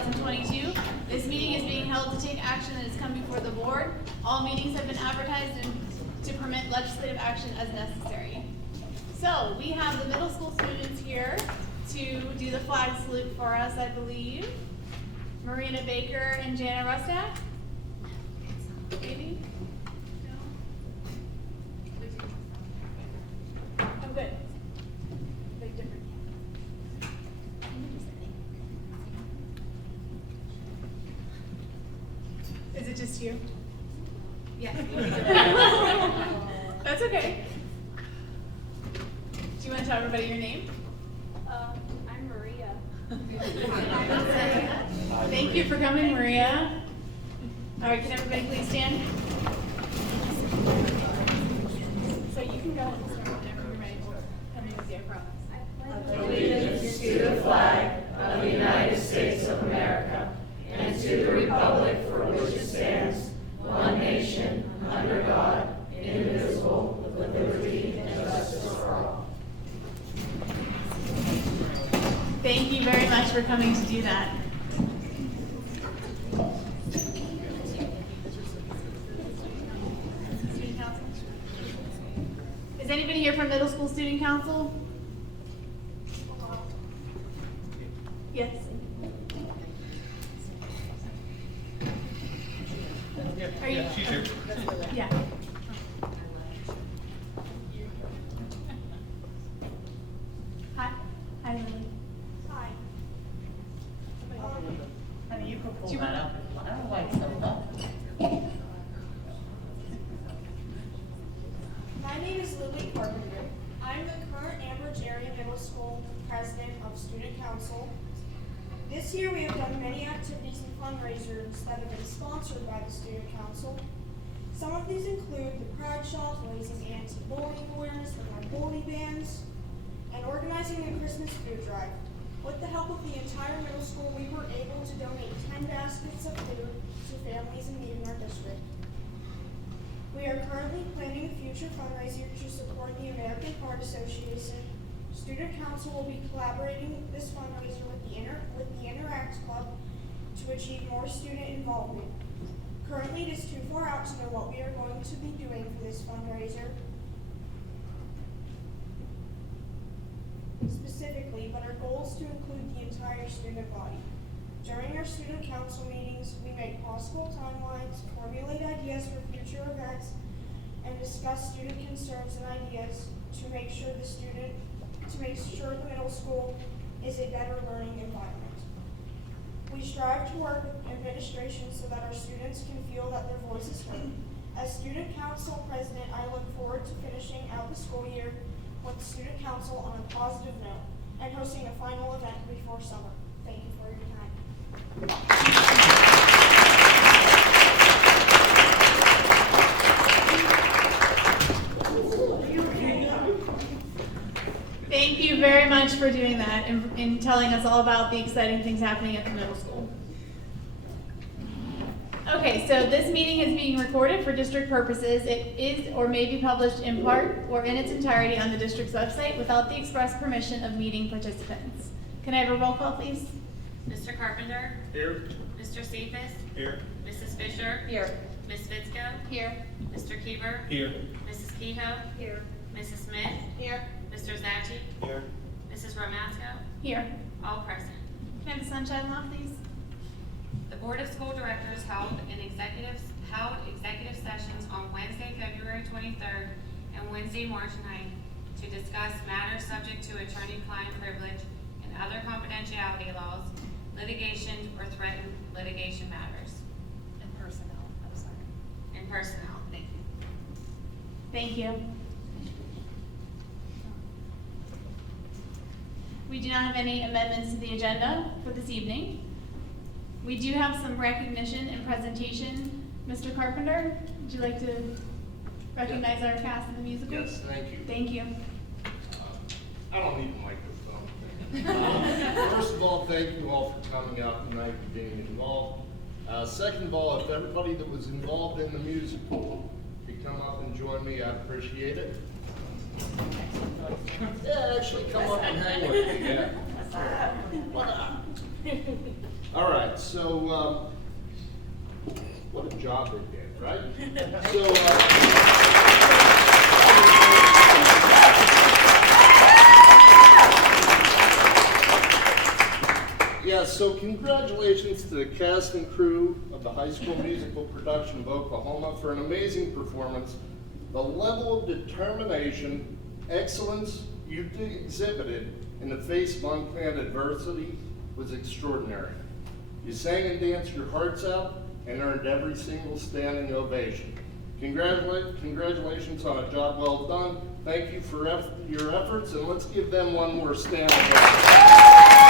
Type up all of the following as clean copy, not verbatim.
2022. This meeting is being held to take action that has come before the board. All meetings have been advertised and to permit legislative action as necessary. So we have the middle school students here to do the flag salute for us, I believe. Marina Baker and Jana Rustak. Maybe? No? Oh, good. Big difference. Is it just you? Yeah. That's okay. Do you want to tell everybody your name? I'm Maria. Thank you for coming, Maria. All right, can everybody please stand? So you can go ahead and start whenever you're ready. Coming with you, I promise. Allegiance to the flag of the United States of America and to the republic for which it stands, one nation, under God, indivisible, with liberty and justice for all. Thank you very much for coming to do that. Student council? Is anybody here from middle school student council? Yes. Are you? She's here. Yeah. Hi. Hi, Lily. Hi. Honey, you can pull Do you that wanna- up. I don't like so My name is Lily Carpenter. I'm the current Ambridge Area Middle School President of Student Council. This year we have done many activities and fundraisers that have been sponsored by the Student Council. Some of these include the Pride Shop, raising anti-bullying awareness with our bully bands, and organizing a Christmas food drive. With the help of the entire middle school, we were able to donate 10 baskets of food to families in need in our district. We are currently planning a future fundraiser to support the American Heart Association. Student Council will be collaborating this fundraiser with the Interact Club to achieve more student involvement. Currently, it is too far out to know what we are going to be doing for this fundraiser specifically, but our goal is to include the entire student body. During our student council meetings, we make possible timelines, formulate ideas for future events, and discuss student concerns and ideas to make sure the middle school is a better learning environment. We strive to work with administration so that our students can feel that their voice is heard. As student council president, I look forward to finishing out the school year with student council on a positive note and hosting a final event before summer. Thank you for your time. Thank you very much for doing that and telling us all about the exciting things happening at the middle school. Okay, so this meeting is being recorded for district purposes. It is or may be published in part or in its entirety on the district's website without the express permission of meeting participants. Can I have a roll call, please? Mr. Carpenter? Here. Mr. Cephas? Here. Mrs. Fisher? Here. Ms. Fitzko? Here. Mr. Keever? Here. Mrs. Kehoe? Here. Mrs. Smith? Here. Mr. Zachi? Here. Mrs. Romasco? Here. All present. Can I have the sunshine law, please? The Board of School Directors held executive sessions on Wednesday, February 23rd and Wednesday, March 9th to discuss matters subject to attorney-client privilege and other confidentiality laws, litigation, or threatened litigation matters. And personnel, I'm sorry. And personnel, thank you. Thank you. We do not have any amendments to the agenda for this evening. We do have some recognition and presentation. Mr. Carpenter, would you like to recognize our cast of the musical? Yes, thank you. Thank you. I don't need a microphone. First of all, thank you all for coming out tonight and being involved. Second of all, if everybody that was involved in the musical could come up and join me, I'd appreciate it. Yeah, actually come up and hang with me, yeah. All right, so, what a job they did, right? So, yeah, so congratulations to the cast and crew of the High School Musical production of Oklahoma for an amazing performance. The level of determination, excellence you exhibited in the face of unplanned adversity was extraordinary. You sang and danced your hearts out and earned every single standing ovation. Congratulations on a job well done. Thank you for your efforts, and let's give them one more standing ovation.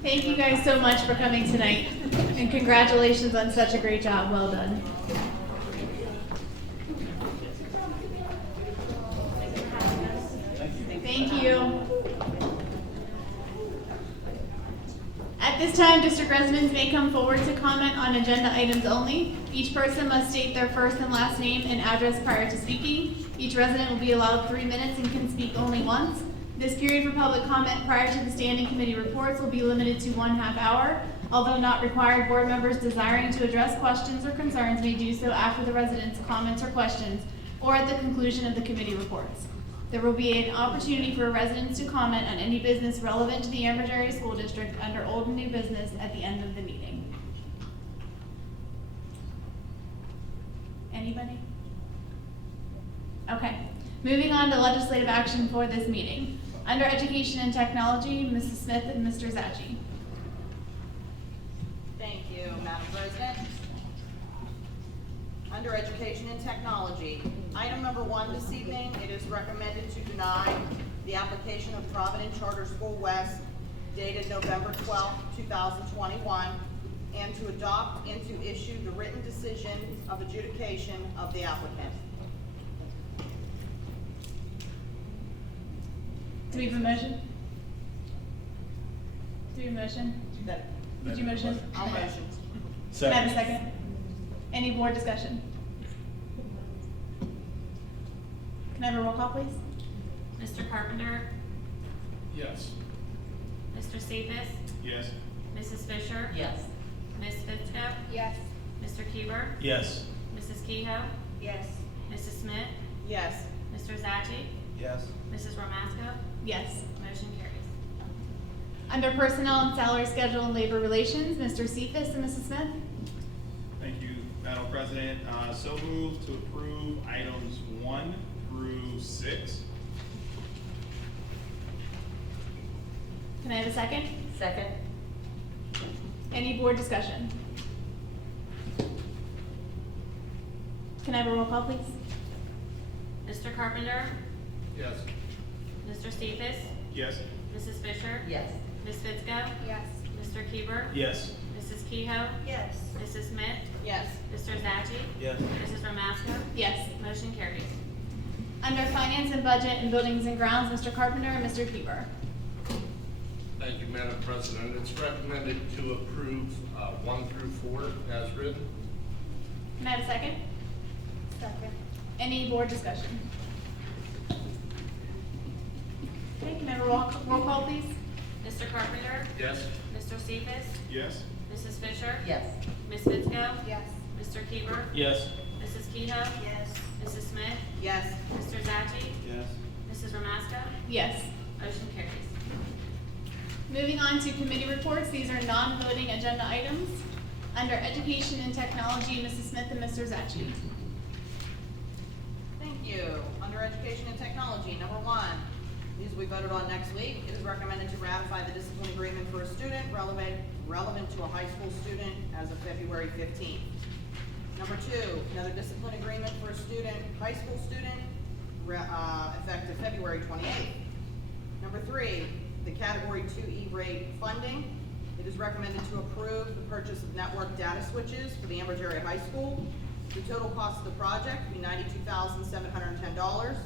Thank you guys so much for coming tonight, and congratulations on such a great job. Well done. Thank you. At this time, district residents may come forward to comment on agenda items only. Each person must state their first and last name and address prior to speaking. Each resident will be allowed 3 minutes and can speak only once. This period for public comment prior to the standing committee reports will be limited to 1/2 hour. Although not required, board members desiring to address questions or concerns may do so after the residents' comments or questions or at the conclusion of the committee reports. There will be an opportunity for residents to comment on any business relevant to the Ambridge Area School District under old and new business at the end of the meeting. Anybody? Okay, moving on to legislative action for this meeting. Under Education and Technology, Mrs. Smith and Mr. Zacci. Thank you, Madam President. Under Education and Technology, item number 1 this evening, it is recommended to deny the application of Providence Charter School West dated November 12, 2021, and to adopt and to issue the written decision of adjudication of the applicant. Do we have a motion? Do we have a motion? Did you motion? I'll motion. Can I have a second? Any board discussion? Can I have a roll call, please? Mr. Carpenter, Yes. Mr. Cephas, Yes. Mrs. Fisher, Yes. Ms. Fitzko, Yes. Mr. Keever, Yes. Mrs. Kehoe, Yes. Mrs. Smith, Yes. Mr. Zacci, Yes. Mrs. Romasco, Yes. motion carries. Under Personnel and Salary Schedule and Labor Relations, Mr. Cephas and Mrs. Smith. Thank you, Madam President. So moved to approve items 1 through 6. Can I have a second? Second? Any board discussion? Can I have a roll call, please? Mr. Carpenter, Yes. Mr. Cephas, Yes. Mrs. Fisher, Yes. Ms. Fitzko, Yes. Mr. Keever, Yes. Mrs. Kehoe, Yes. Mrs. Smith, Yes. Mr. Zacci, Yes. Mrs. Romasco, Yes. motion carries. Under Finance and Budget and Buildings and Grounds, Mr. Carpenter and Mr. Keeper. Thank you, Madam President. It's recommended to approve 1 through 4 as written. Can I have a second? Second. Any board discussion? Okay, can I have a roll call, please? Mr. Carpenter, Yes. Mr. Cephas, Yes. Mrs. Fisher, Yes. Ms. Fitzko, Yes. Mr. Keever, Yes. Mrs. Kehoe, Yes. Mrs. Smith, Yes. Mr. Zacci, Yes. Mrs. Romasco, Yes. motion carries. Moving on to committee reports, these are non-voting agenda items. Under Education and Technology, Mrs. Smith and Mr. Zacci. Thank you. Under Education and Technology, number 1, these will be voted on next week. It is recommended to ratify the discipline agreement for a student relevant to a high school student as of February 15th. Number 2, another discipline agreement for a student, high school student, effective February 28th. Number 3, the Category 2E rate funding. It is recommended to approve the purchase of network data switches for the Ambridge Area High School. The total cost of the project will be $92,710,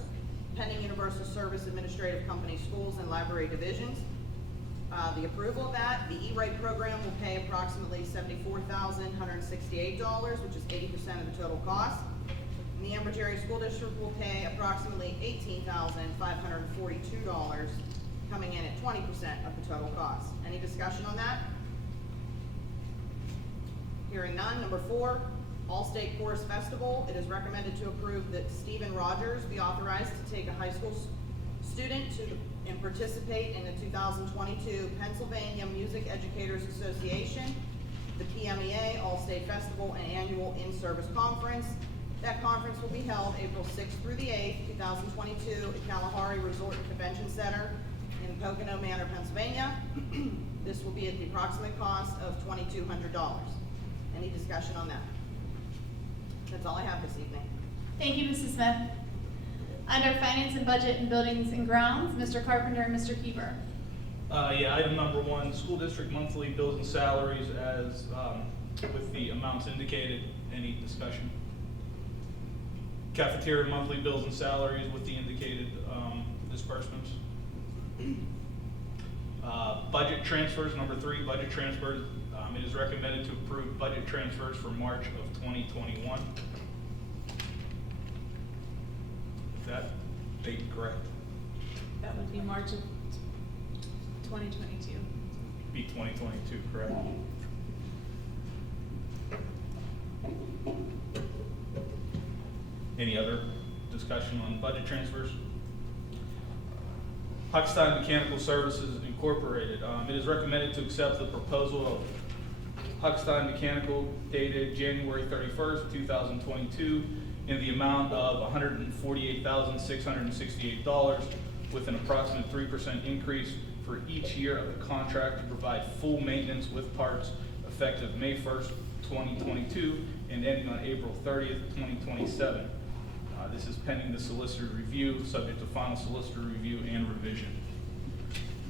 pending Universal Service Administrative Company schools and library divisions. The approval of that, the E-rate program will pay approximately $74,168, which is 80% of the total cost. And the Ambridge Area School District will pay approximately $18,542, coming in at 20% of the total cost. Any discussion on that? Hearing none. Number 4, All-State Chorus Festival. It is recommended to approve that Stephen Rogers be authorized to take a high school student and participate in the 2022 Pennsylvania Music Educators Association, the PMEA All-State Festival and Annual In-Service Conference. That conference will be held April 6th through the 8th, 2022 at Kalahari Resort and Convention Center in Pocono Manor, Pennsylvania. This will be at the approximate cost of $2,200. Any discussion on that? That's all I have this evening. Thank you, Mrs. Smith. Under Finance and Budget and Buildings and Grounds, Mr. Carpenter and Mr. Keeper. Yeah, item number 1, school district monthly bills and salaries as, with the amounts indicated. Any discussion? Cafeteria monthly bills and salaries with the indicated, disbursements. Budget transfers, number 3, budget transfers. It is recommended to approve budget transfers for March of 2021. Is that date correct? That would be March of 2022. Be 2022, correct? Any other discussion on budget transfers? Huckstein Mechanical Services Incorporated. It is recommended to accept the proposal of Huckstein Mechanical dated January 31st, 2022 in the amount of $148,668 with an approximate 3% increase for each year of the contract to provide full maintenance with parts effective May 1st, 2022 and ending on April 30th, 2027. This is pending the solicitor review, subject to final solicitor review and revision.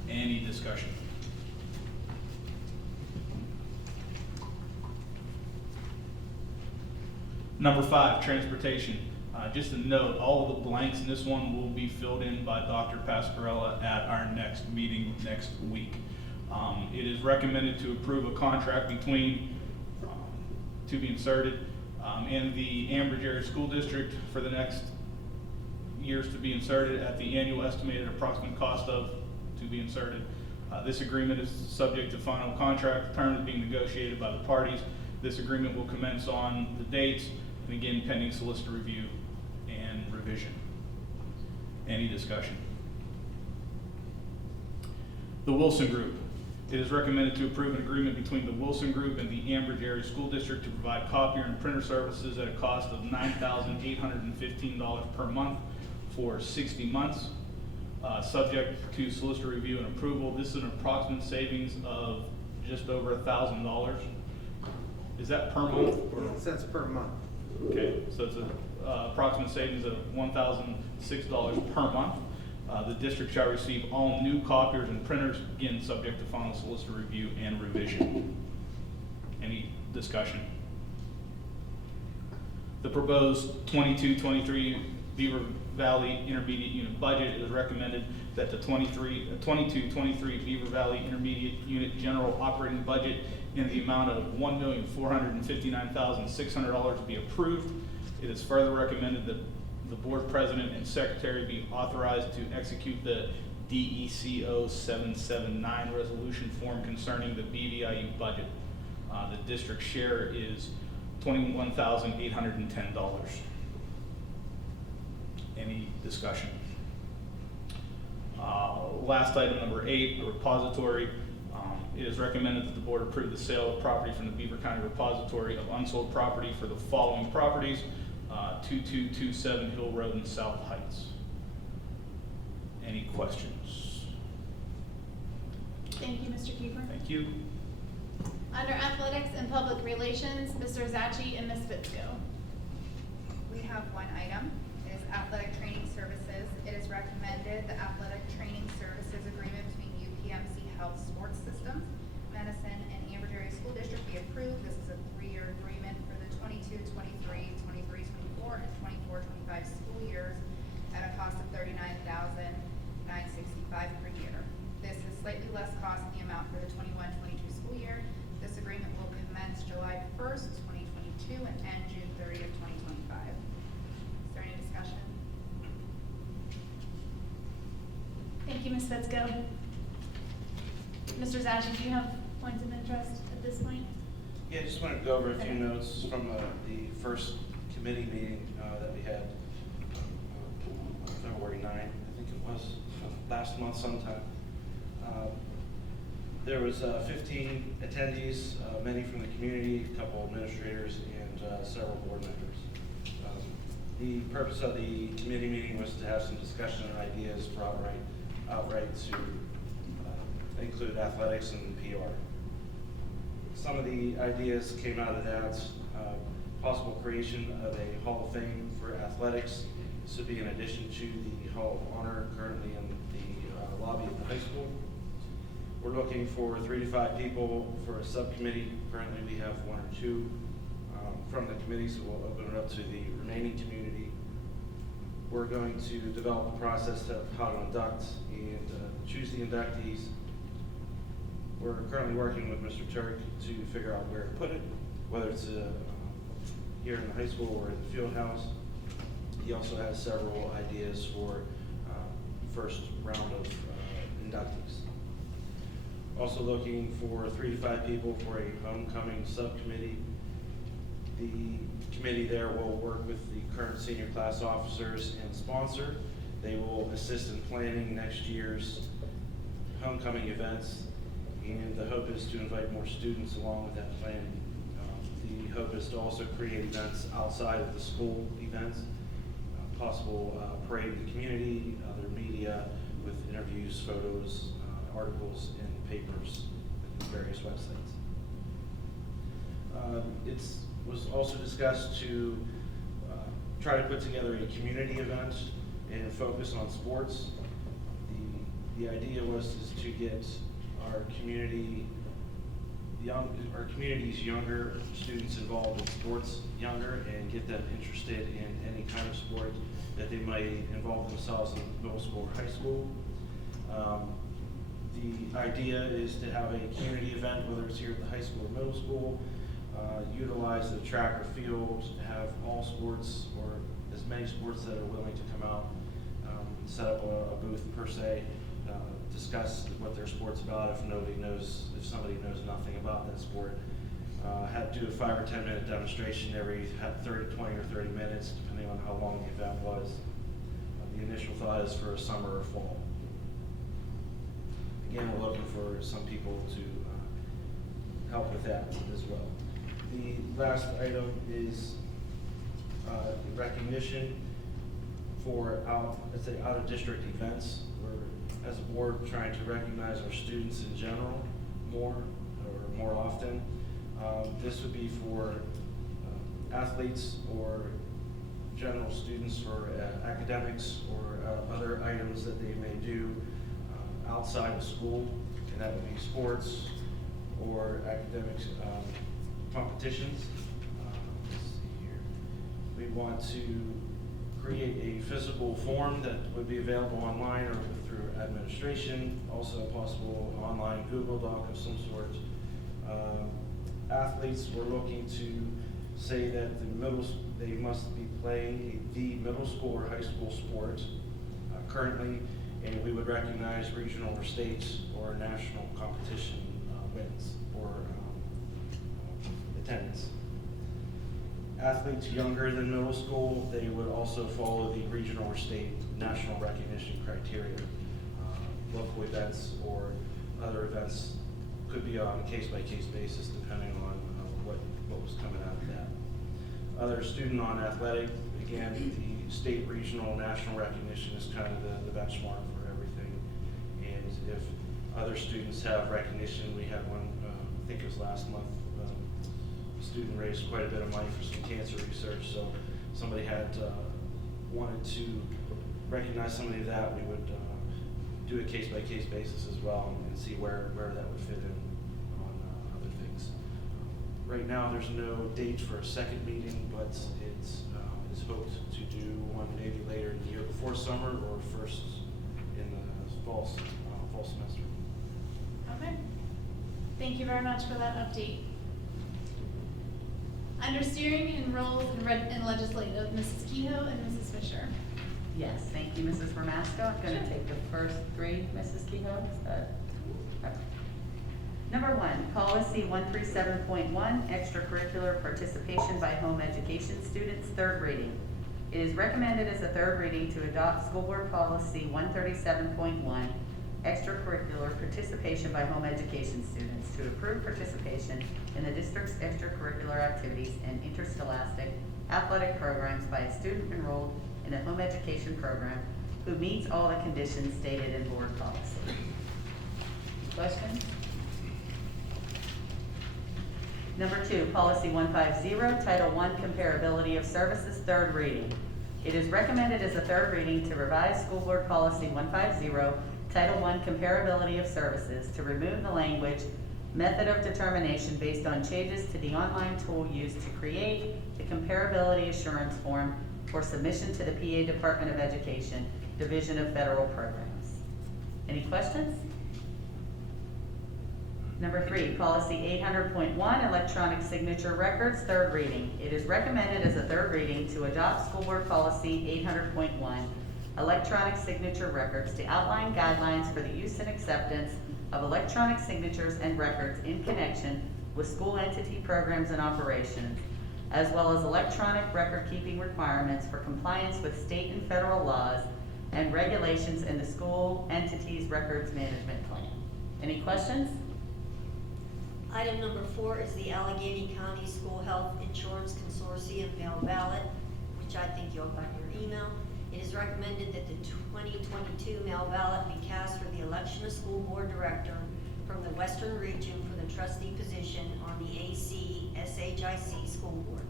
Any discussion? Number 5, transportation. Just a note, all of the blanks in this one will be filled in by Dr. Pascarella at our next meeting next week. It is recommended to approve a contract between, to be inserted, and the Ambridge Area School District for the next years to be inserted at the annual estimated approximate cost of, to be inserted. This agreement is subject to final contract terms being negotiated by the parties. This agreement will commence on the dates, and again, pending solicitor review and revision. Any discussion? The Wilson Group. It is recommended to approve an agreement between the Wilson Group and the Ambridge Area School District to provide copier and printer services at a cost of $9,815 per month for 60 months. Subject to solicitor review and approval. This is an approximate savings of just over $1,000. Is that per month? Or? That's per month. Okay, so it's an approximate savings of $1,006 per month. The district shall receive all new copiers and printers, again, subject to final solicitor review and revision. Any discussion? The proposed 22-23 Beaver Valley Intermediate Unit budget is recommended that the 22-23 Beaver Valley Intermediate Unit General Operating Budget in the amount of $1,459,600 be approved. It is further recommended that the board president and secretary be authorized to execute the DECO 779 resolution form concerning the BVIU budget. The district share is $21,810. Any discussion? Last item, number 8, the repository. It is recommended that the board approve the sale of property from the Beaver County Repository of unsold property for the following properties: 2227 Hill Road in South Heights. Any questions? Thank you, Mr. Keeper. Thank you. Under Athletics and Public Relations, Mr. Zachi and Ms. Fitzko. We have one item, it is athletic training services. It is recommended the athletic training services agreement between UPMC Health Sports Systems, Medicine, and Ambridge Area School District be approved. This is a 3-year agreement for the 22-23, Ms. Fitzko? Mr. Zashi, do you have points of interest at this point? Yeah, I just wanted to go over a few notes from the first committee meeting that we had February 9th, I think it was, last month sometime. There was 15 attendees, many from the community, a couple administrators, and several board members. The purpose of the committee meeting was to have some discussion and ideas brought outright to include athletics and PR. Some of the ideas came out of that, possible creation of a Hall of Fame for athletics. This would be in addition to the Hall of Honor currently in the lobby of the high school. We're looking for 3 to 5 people for a subcommittee. Currently we have 1 or 2 from the committee, so we'll open it up to the remaining community. We're going to develop a process of how to induct and choose the inductees. We're currently working with Mr. Turk to figure out where to put it, whether it's here in the high school or in the field house. He also has several ideas for first round of inductees. Also looking for 3 to 5 people for a homecoming subcommittee. The committee there will work with the current senior class officers and sponsor. They will assist in planning next year's homecoming events, and the hope is to invite more students along with that planning. The hope is to also create events outside of the school events, possible parade in the community, other media with interviews, photos, articles in papers, and various websites. It was also discussed to try to put together a community event and focus on sports. The idea was to get our community's younger students involved in sports younger and get them interested in any kind of sport that they might involve themselves in middle school or high school. The idea is to have a community event, whether it's here at the high school or middle school, utilize the track or field, have all sports or as many sports that are willing to come out, set up a booth per se, discuss what their sport's about if somebody knows nothing about that sport. Had to do a 5 or 10 minute demonstration every 20 or 30 minutes, depending on how long the event was. The initial thought is for summer or fall. Again, we're looking for some people to help with that as well. The last item is recognition for out of district events. We're, as a board, trying to recognize our students in general more often. This would be for athletes or general students for academics or other items that they may do outside of school, and that would be sports or academics competitions. Let's see here. We want to create a physical form that would be available online or through administration, also possible online Google Doc of some sort. Athletes, we're looking to say that they must be playing the middle school or high school sport currently, and we would recognize regional or state or national competition wins or attendance. Athletes younger than middle school, they would also follow the regional or state national recognition criteria. Local events or other events could be on a case-by-case basis depending on what was coming out of that. Other student non-athletic, again, the state, regional, national recognition is kind of the benchmark for everything. And if other students have recognition, we had one, I think it was last month, a student raised quite a bit of money for some cancer research, so somebody had wanted to recognize somebody that we would do a case-by-case basis as well and see where that would fit in on other things. Right now, there's no date for a second meeting, but it's hoped to do one maybe later in the year before summer or first in the fall semester. Okay. Thank you very much for that update. Under steering and roles and legislative, Mrs. Kehoe and Mrs. Fisher. Yes, thank you, Mrs. Ramasco. I'm gonna take the first three, Mrs. Kehoe. Okay. Number one, policy 137.1, extracurricular participation by home education students, third reading. It is recommended as a third reading to adopt school board policy 137.1, extracurricular participation by home education students, to approve participation in the district's extracurricular activities and interscholastic athletic programs by a student enrolled in a home education program who meets all the conditions stated in board policy. Questions? Number two, policy 150, Title I, comparability of services, third reading. It is recommended as a third reading to revise school board policy 150, Title I, comparability of services, to remove the language method of determination based on changes to the online tool used to create the comparability assurance form for submission to the PA Department of Education, Division of Federal Programs. Any questions? Number three, policy 800.1, electronic signature records, third reading. It is recommended as a third reading to adopt school board policy 800.1, electronic signature records, to outline guidelines for the use and acceptance of electronic signatures and records in connection with school entity programs and operations, as well as electronic record-keeping requirements for compliance with state and federal laws and regulations in the school entity's records management plan. Any questions? Item number 4 is the Allegheny County School Health Insurance Consortium mail ballot, which I think you all got in your email. It is recommended that the 2022 mail ballot be cast for the election of school board director from the Western Region for the trustee position on the ACSHIC school board.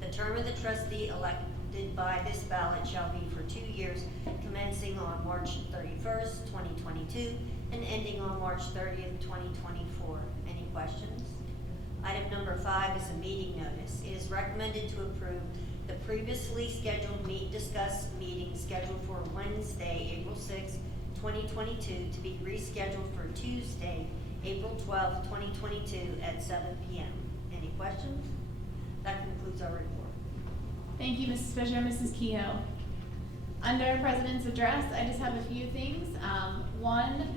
The term of the trustee elected by this ballot shall be for 2 years, commencing on March 31st, 2022, and ending on March 30th, 2024. Any questions? Item number 5 is a meeting notice. It is recommended to approve the previously scheduled discuss meeting scheduled for Wednesday, April 6th, 2022, to be rescheduled for Tuesday, April 12th, 2022 at 7 p.m. Any questions? That concludes our report. Thank you, Mrs. Fisher and Mrs. Kehoe. Under President's Address, I just have a few things. One,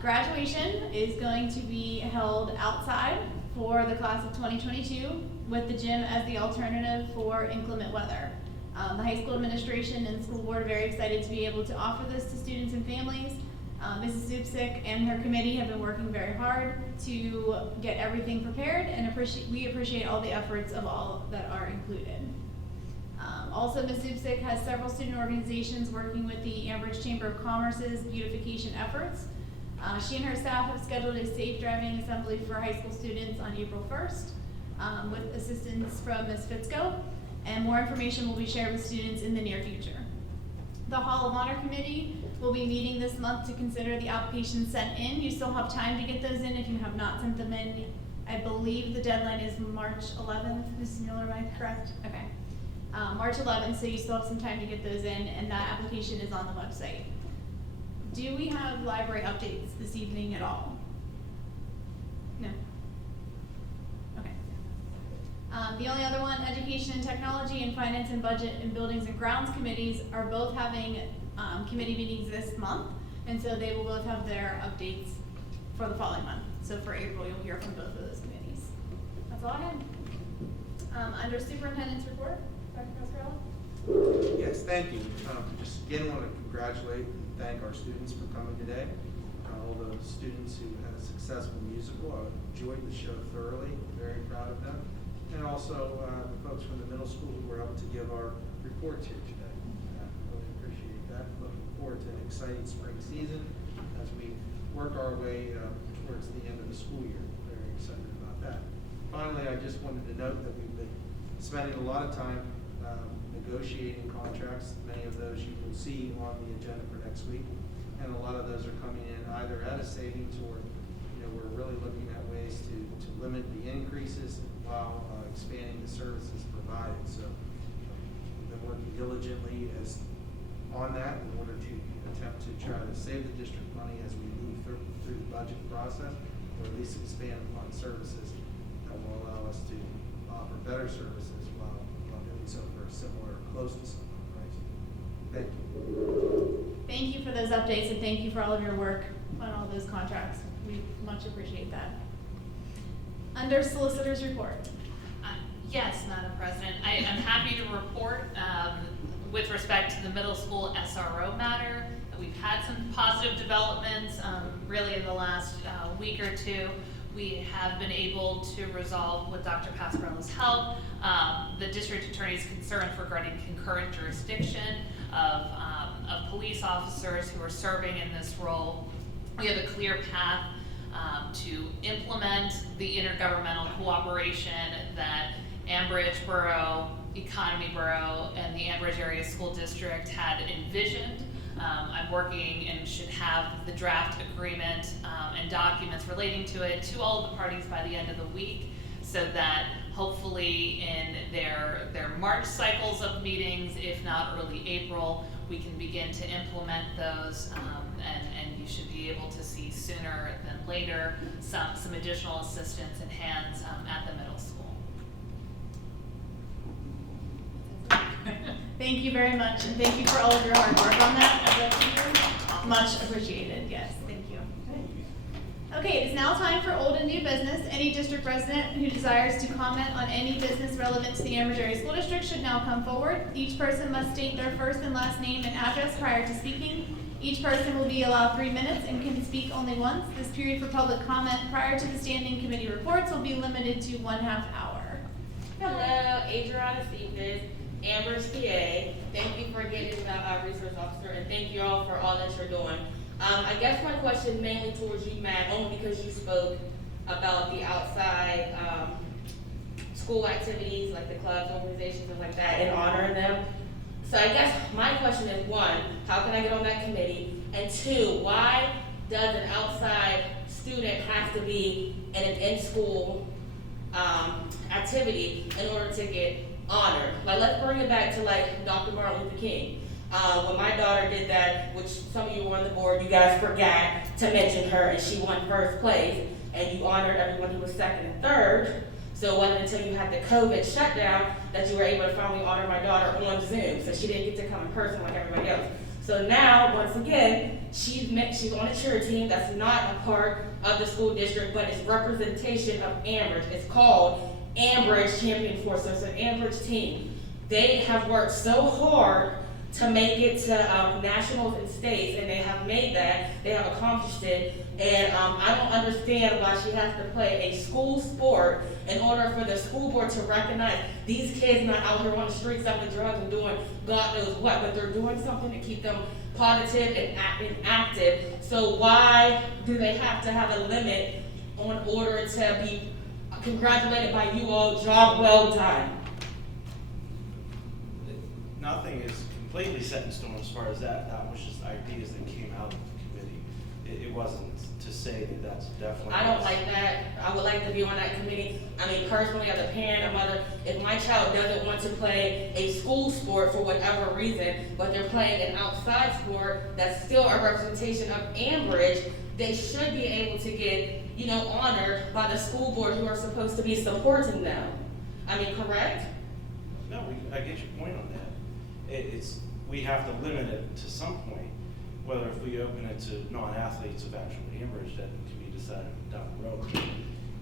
graduation is going to be held outside for the class of 2022 with the gym as the alternative for inclement weather. The high school administration and school board are very excited to be able to offer this to students and families. Mrs. Zupsik and her committee have been working very hard to get everything prepared, and we appreciate all the efforts of all that are included. Also, Ms. Zupsik has several student organizations working with the Ambridge Chamber of Commerce's beautification efforts. She and her staff have scheduled a safe driving assembly for high school students on April 1st with assistance from Ms. Fitzko, and more information will be shared with students in the near future. The Hall of Honor Committee will be meeting this month to consider the applications sent in. You still have time to get those in if you have not sent them in. I believe the deadline is March 11th. Mrs. Mueller, am I correct? Okay. March 11th, so you still have some time to get those in, and that application is on the website. Do we have library updates this evening at all? No? Okay. The only other one, Education and Technology and Finance and Budget and Buildings and Grounds Committees are both having committee meetings this month, and so they will both have their updates for the following month. So for April, you'll hear from both of those committees. That's all I had. Under Superintendent's Report, Dr. Pascarella? Yes, thank you. Just again, want to congratulate and thank our students for coming today. All the students who had a successful musical. I enjoyed the show thoroughly, very proud of them. And also the folks from the middle school who were able to give our reports here today. Really appreciate that. Looking forward to an exciting spring season as we work our way towards the end of the school year. Very excited about that. Finally, I just wanted to note that we've been spending a lot of time negotiating contracts. Many of those you will see on the agenda for next week, and a lot of those are coming in either at a savings or, we're really looking at ways to limit the increases while expanding the services provided. So we've been working diligently on that in order to attempt to try to save the district money as we move through the budget process, or at least expand upon services that will allow us to offer better services while doing so for similar or close to similar prices. Thank you. Thank you for those updates and thank you for all of your work on all those contracts. We much appreciate that. Under Solicitor's Report. Yes, Madam President, I am happy to report with respect to the middle school SRO matter that we've had some positive developments really in the last week or two. We have been able to resolve with Dr. Pascarella's help the district attorney's concerns regarding concurrent jurisdiction of police officers who are serving in this role. We have a clear path to implement the intergovernmental cooperation that Ambridge Borough, Economy Borough, and the Ambridge Area School District had envisioned. I'm working and should have the draft agreement and documents relating to it to all of the parties by the end of the week, so that hopefully in their March cycles of meetings, if not early April, we can begin to implement those, and you should be able to see sooner than later some additional assistance and hands at the middle school. Thank you very much, and thank you for all of your hard work on that. Much appreciated, yes, thank you. Okay, it is now time for old and new business. Any district resident who desires to comment on any business relevant to the Ambridge Area School District should now come forward. Each person must state their first and last name and address prior to speaking. Each person will be allowed 3 minutes and can speak only once. This period for public comment prior to the standing committee reports will be limited to 1/2 hour. Hello, Adriana Stevens, Ambridge, PA. Thank you for getting the resource officer, and thank you all for all that you're doing. I guess my question mainly towards you, Matt, only because you spoke about the outside school activities, like the clubs, organizations, and like that, and honoring them. So I guess my question is, 1, how can I get on that committee? And 2, why does an outside student have to be in an in-school activity in order to get honored? Like, let's bring it back to like Dr. Martin Luther King. When my daughter did that, which some of you were on the board, you guys forgot to mention her, and she won 1st place, and you honored everyone who was 2nd and 3rd. So it wasn't until you had the COVID shutdown that you were able to finally honor my daughter on Zoom, so she didn't get to come in person like everybody else. So now, once again, she's on a cheer team that's not a part of the school district, but it's representation of Ambridge. It's called Ambridge Champion Force, so it's an Ambridge team. They have worked so hard to make it to nationals and states, and they have made that, they have accomplished it, and I don't understand why she has to play a school sport in order for the school board to recognize these kids not out here on the streets selling drugs and doing God knows what, but they're doing something to keep them positive and active. So why do they have to have a limit in order to be congratulated by you all? Job well done. Nothing is completely set in stone as far as that. That was just ideas that came out of the committee. It wasn't to say that that's definitely. I don't like that. I would like to be on that committee. I mean, personally, as a parent, a mother, if my child doesn't want to play a school sport for whatever reason, but they're playing an outside sport that's still a representation of Ambridge, they should be able to get, honored by the school board who are supposed to be supporting them. I mean, correct? No, I get your point on that. We have to limit it to some point, whether if we open it to non-athletes of actual Ambridge, that can be decided down the road.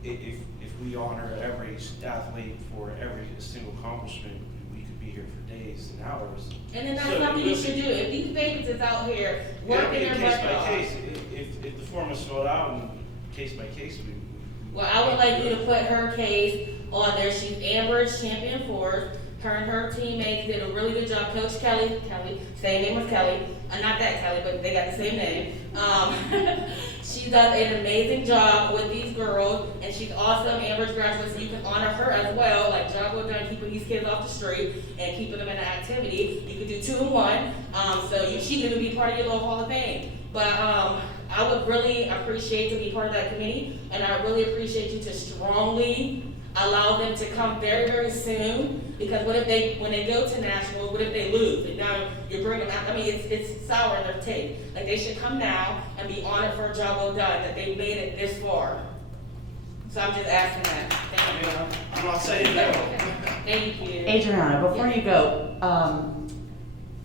If we honor every athlete for every single accomplishment, we could be here for days and hours. And then that's something you should do. If these babies is out here working their butt off. Case by case. If the form is filled out and case by case, Well, I would like you to put her case on there. She's Ambridge Champion Force. Her and her teammates did a really good job. Coach Kelly, same name as Kelly. Not that Kelly, but they got the same name. She does an amazing job with these girls, and she's awesome. Ambridge graduate, so you can honor her as well. Like, job well done keeping these kids off the street and keeping them in an activity. You could do 2 and 1. She's going to be part of your little Hall of Fame. But I would really appreciate to be part of that committee, and I really appreciate you to strongly allow them to come very, very soon, because when they go to nationals, what if they lose? And now you're bringing them out. I mean, it's sour in their take. Like, they should come now and be honored for a job well done, that they made it this far. So I'm just asking that. Thank you. I'm not saying no. Thank you. Adriana, before you go,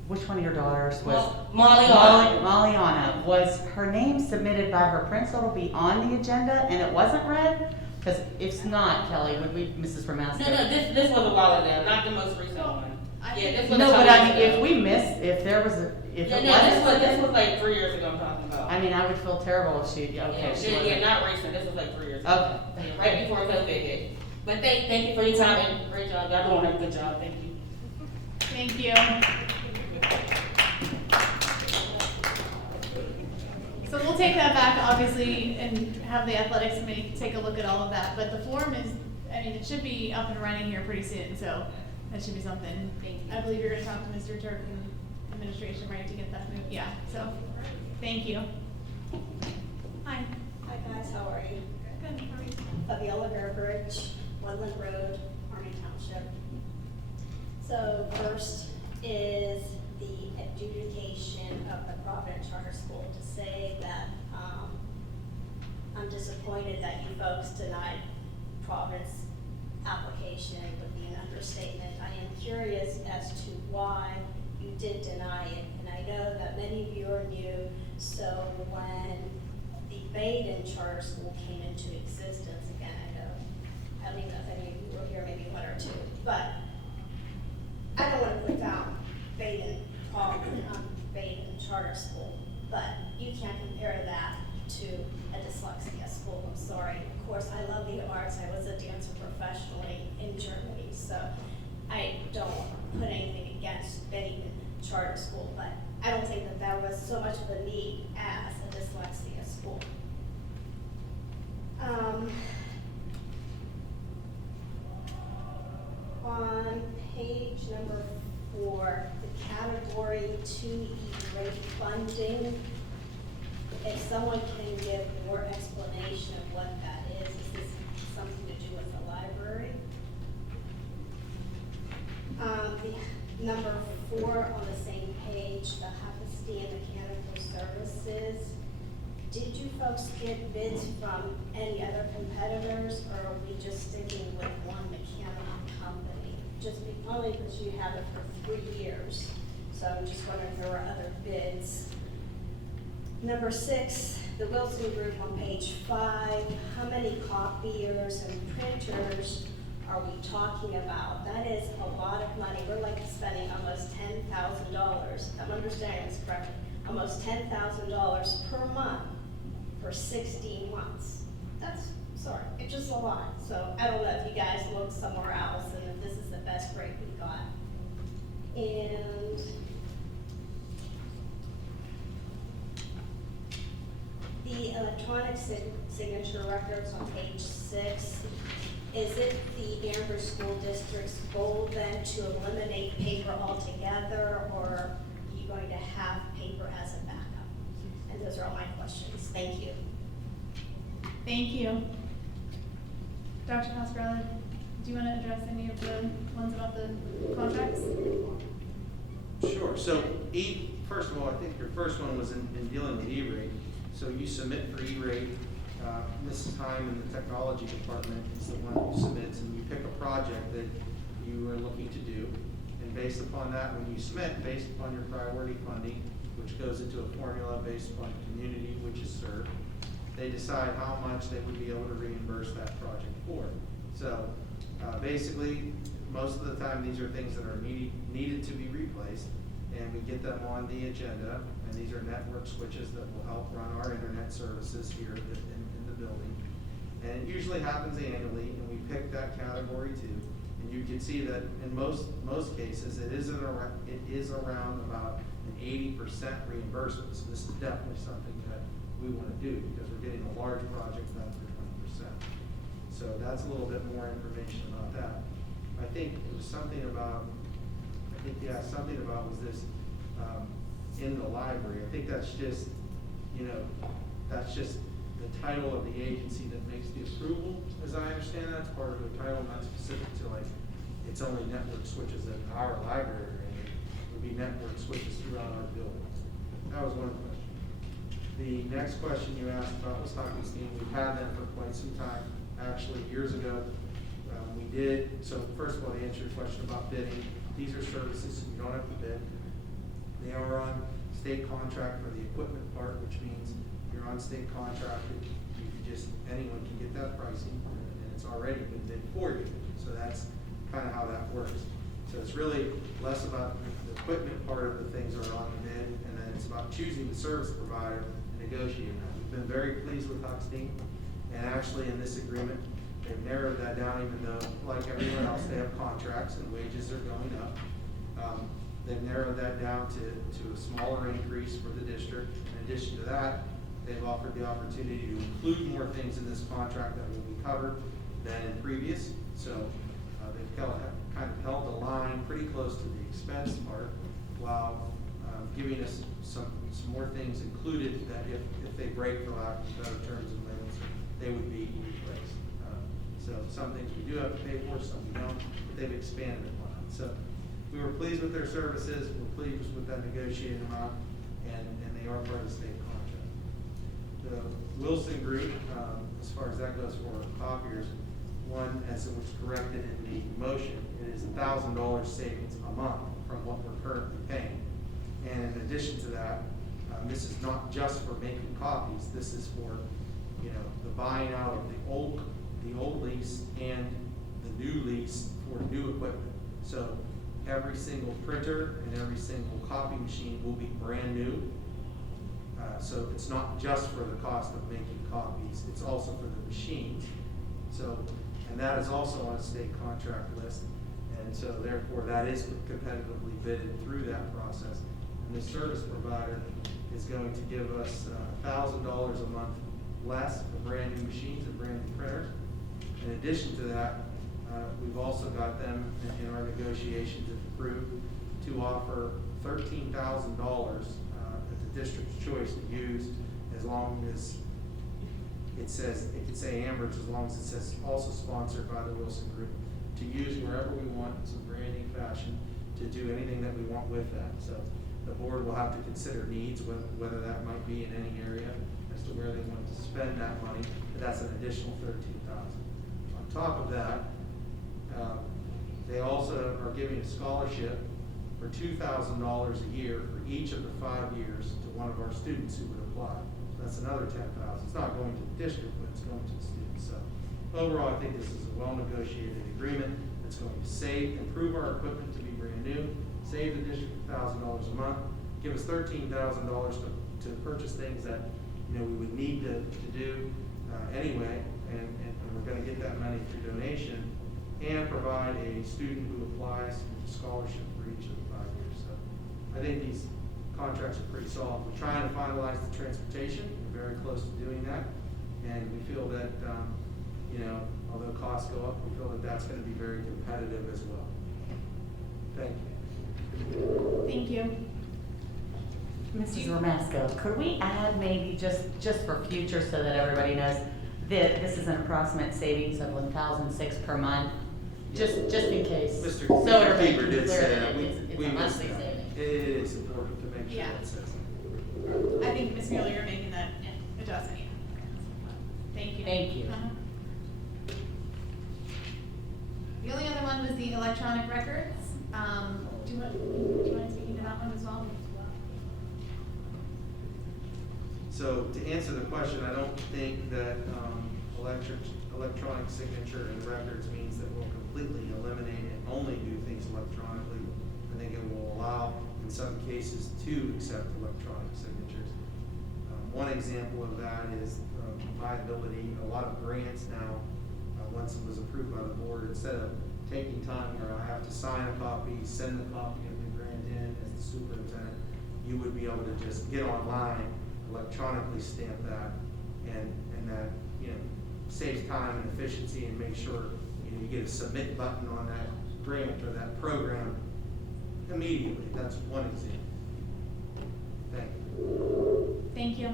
which one of your daughters was? Molly. Mollyana, was her name submitted by her principal to be on the agenda and it wasn't read? Because if not, Kelly, would we, Mrs. Ramasco? No, this was a while ago, not the most recent one. Yeah, this was. No, a but couple I mean, years if ago. we missed, if there was a, if Yeah, it no, wasn't. this was like 3 years ago I'm talking about. I mean, I would feel terrible if she, okay, she Yeah, wasn't. not recent, this was like 3 years ago. Okay. Yeah, right before COVID hit. But thank you for your time and great job, y'all doing a good job, thank you. Thank you. So we'll take that back, obviously, and have the athletics committee take a look at all of that, but the form is, I mean, it should be up and running here pretty soon, so that should be something. I believe you're gonna talk to Mr. Turk and administration, right, to get that moved, yeah, so, thank you. Hi. Hi guys, how are you? Good, how are you? Fabiola Burbridge, Woodland Road, Army Township. So first is the adjudication of the Providence Charter School to say that I'm disappointed that you folks denied Providence application would be an understatement. I am curious as to why you did deny it, and I know that many of you are new, so when the Baden Charter School came into existence, again, I don't even know if any of you were here, maybe one or two, but I don't want to put down Baden Charter School, but you can't compare that to a dyslexia school, I'm sorry. Of course, I love the arts, I was a dancer professionally in Germany, so I don't put anything against Baden Charter School, but I don't think that that was so much of a need as a dyslexia school. On page number 4, the category 2E rate funding, if someone can give more explanation of what that is this something to do with the library? The number 4 on the same page, the Happistein Mechanical Services. Did you folks get bids from any other competitors, or are we just sticking with one mechanical company? Only because you have it for 3 years, so I'm just wondering if there were other bids. Number 6, the Wilson Group on page 5. How many copiers and printers are we talking about? That is a lot of money. We're like spending almost $10,000, if I'm understanding this correctly, almost $10,000 per month for 16 months. That's, sorry, it's just a lot. So I don't know if you guys looked somewhere else and if this is the best rate we got. And the electronic signature records on page 6, is it the Amber School District's goal then to eliminate paper altogether, or are you going to have paper as a backup? And those are all my questions. Thank you. Thank you. Dr. Pascarella, do you want to address any of the ones about the contracts? Sure, so first of all, I think your first one was in dealing with E-rate. So you submit for E-rate, Mrs. Heim in the technology department is the one who submits, and you pick a project that you are looking to do. And based upon that, when you submit, based upon your priority funding, which goes into a formula based upon the community which is served, they decide how much they would be able to reimburse that project for. So basically, most of the time, these are things that are needed to be replaced, and we get them on the agenda, and these are network switches that will help run our internet services here in the building. And it usually happens annually, and we pick that category 2, and you can see that in most cases, it is around about an 80% reimbursement. So this is definitely something that we want to do, because we're getting a large project done for 20%. So that's a little bit more information about that. I think it was something about was this in the library. I think that's just, that's just the title of the agency that makes the approval, as I understand that. It's part of the title, not specific to it's only network switches at our library. It would be network switches throughout our building. That was one question. The next question you asked about was Happistein. We've had them for quite some time, actually years ago. We did, so first of all, to answer your question about bidding, these are services you don't have to bid. They are on state contract for the equipment part, which means you're on state contracted, you can just, anyone can get that pricing, and it's already been bid for you. So that's kind of how that works. So it's really less about the equipment part of the things that are on the bid, and then it's about choosing the service provider and negotiating that. We've been very pleased with Huckstein, and actually in this agreement, they've narrowed that down, even though, like everyone else, they have contracts and wages are going up. They've narrowed that down to a smaller increase for the district. In addition to that, they've offered the opportunity to include more things in this contract that will be covered than in previous. So they've kind of held the line pretty close to the expense part, while giving us some more things included that if they break, for lack of better terms and limits, they would be replaced. So some things we do have to pay for, some we don't, but they've expanded upon it. So we were pleased with their services, we're pleased with that negotiated amount, and they are part of the state contract. The Wilson Group, as far as that goes for copiers, one, as it was corrected in the motion, it is $1,000 savings a month from what we're currently paying. And in addition to that, this is not just for making copies, this is for, the buying out of the old lease and the new lease for new equipment. So every single printer and every single copy machine will be brand new. So it's not just for the cost of making copies, it's also for the machines. So, and that is also on a state contract list. And so therefore that is competitively bidded through that process. And the service provider is going to give us $1,000 a month less for brand new machines and brand new printers. In addition to that, we've also got them in our negotiations approved to offer $13,000 at the district's choice to use, as long as it says, it could say Ambridge, as long as it says also sponsored by the Wilson Group, to use wherever we want in some branding fashion to do anything that we want with that. So the board will have to consider needs, whether that might be in any area as to where they want to spend that money, but that's an additional $13,000. On top of that, they also are giving a scholarship for $2,000 a year for each of the 5 years to one of our students who would apply. So that's another $10,000. It's not going to the district, but it's going to the students. So overall, I think this is a well-negotiated agreement that's going to improve our equipment to be brand new, save the district $1,000 a month, give us $13,000 to purchase things that we would need to do anyway, and we're going to get that money through donation, and provide a student who applies with a scholarship for each of the 5 years. So I think these contracts are pretty solid. We're trying to finalize the transportation. We're very close to doing that, and we feel that although costs go up, we feel that that's going to be very competitive as well. Thank you. Thank you. Mrs. Ramasco, could we add maybe just for future so that everybody knows that this is an approximate savings of $1,006 per month, just in case. Mr. So everybody Keeper can did clear say that that. it's We a missed monthly that. saving. It is important to make sure Yeah. it says that. I think, Ms. Mueller, you're making that adjustment. Thank you. Thank you. The only other one was the electronic records. Do you want to speak into that one as well? So to answer the question, I don't think that electronic signature and records means that we'll completely eliminate and only do things electronically. I think it will allow, in some cases, to accept electronic signatures. One example of that is my ability, a lot of grants now, once it was approved by the board, instead of taking time where I have to sign a copy, send the copy of the grant in as the superintendent, you would be able to just get online, electronically stamp that, and that saves time and efficiency, and make sure you get a submit button on that grant or that program immediately. That's one example. Thank you. Thank you.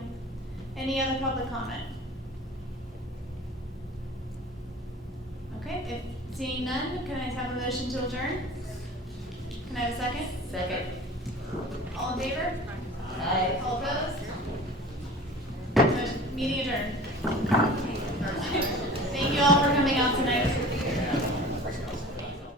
Any other public comment? Okay, if seeing none, can I have a motion to adjourn? Can I have a second? Second. All in favor? Aye. All opposed? Meeting adjourned. Thank you all for coming out tonight.